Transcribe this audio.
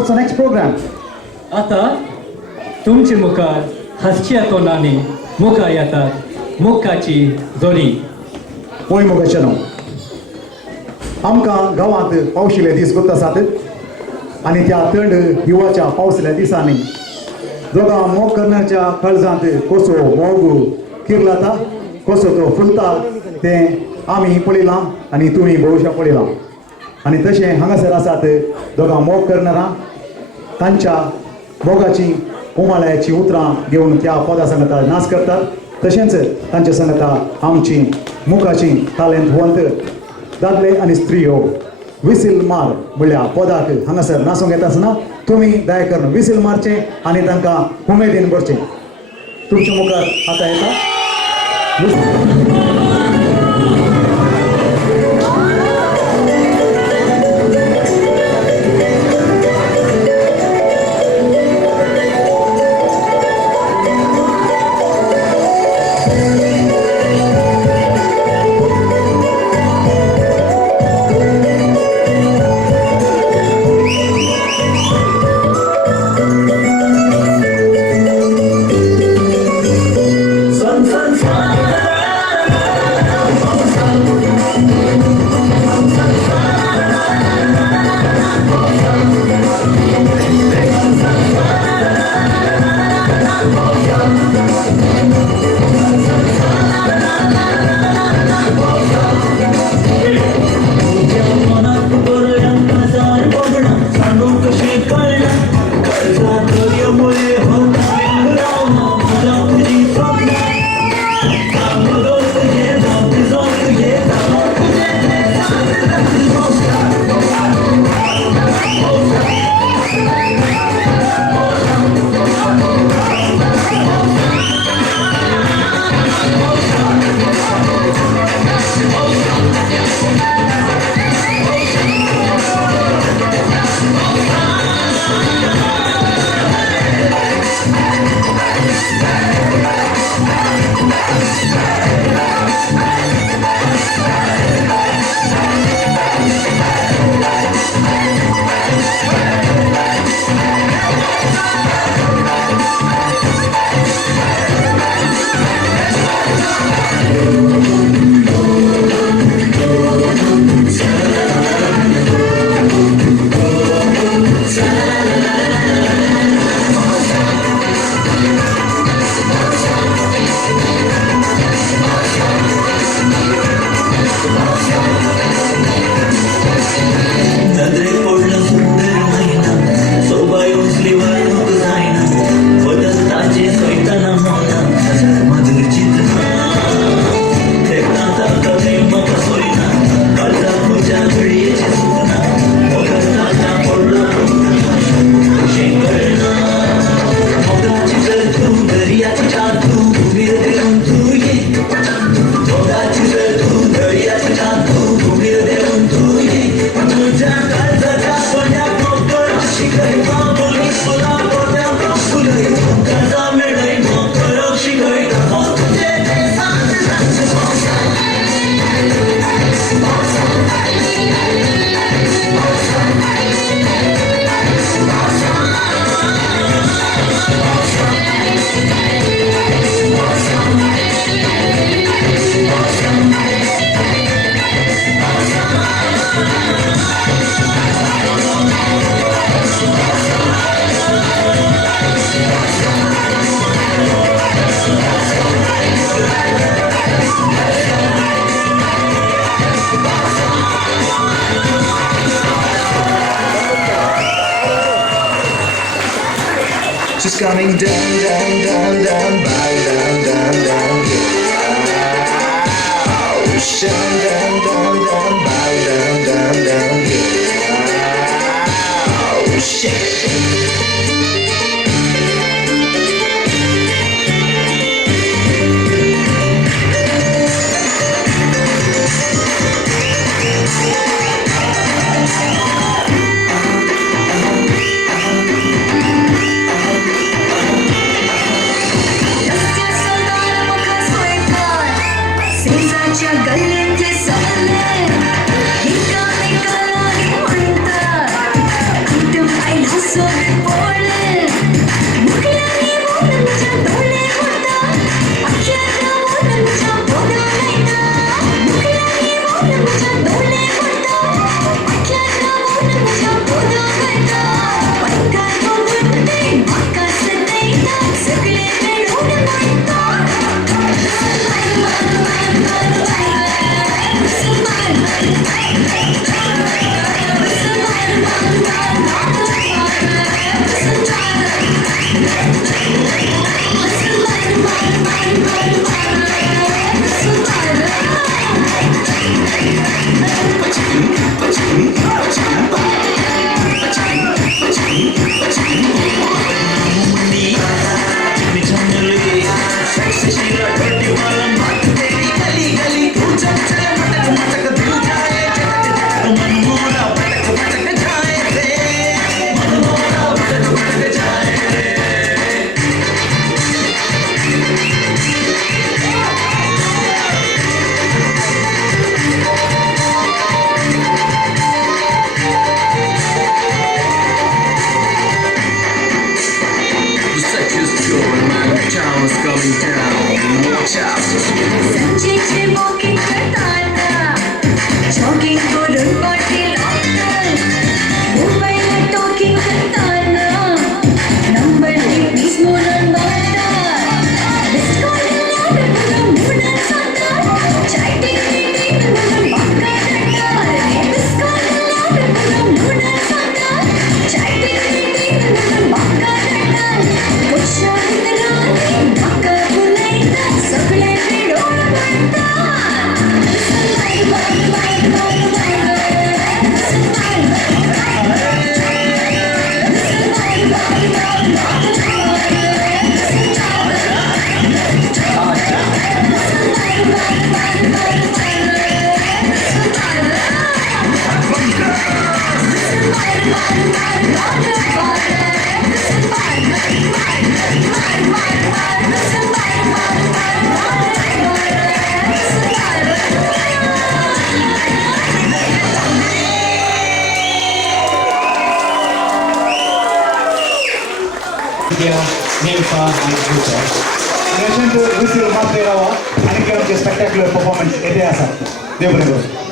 what's the next program? आता तुमचे मुखार हास्या तोंडाने मुखार येतात मुखाची जोडी. पळय मुखाचेनो, आमकां गांवांत पावशिल्ले दीस गुर्त आसात आनी त्या थंड हिवाच्या पावसल्या दिसांनी दोगां मोग करण्याच्या काळजांत कसो मोग किरलाता, कसो तो फुलता तें आमी पळयलां आनी तुमी भोवशा पळयलां. आनी तशें हांगासर आसात दोगां मोग करणारां, तांच्या मोगाची उमाळ्याची उतरां घेवन त्या पदा संगता नाच करतात. तशेंच तांच्या संगता आमची मुखाची तालेंतवंत दादले आनी स्त्रियो विसील मार म्हणल्या पदाक हांगासर नाचूंक येता आसतना तुमी दया करून विसील मारचें आनी तांकां उमेदीन भरचें. तुमच्या मुखार आतां येता She's coming down, down, down, down, by down, down, down, ocean, down, down, down, by down, down, down, ocean. गल्लीतले सगळे एकामेकाला म्हणतात कुठं पाहिलास विद्या नेमका आणि भूषण आणि अशेंच दुसरे मात्र रावा आणि आमचे स्पेक्टॅक्युलर परफॉर्मन्स येते आसा देव बरें करूं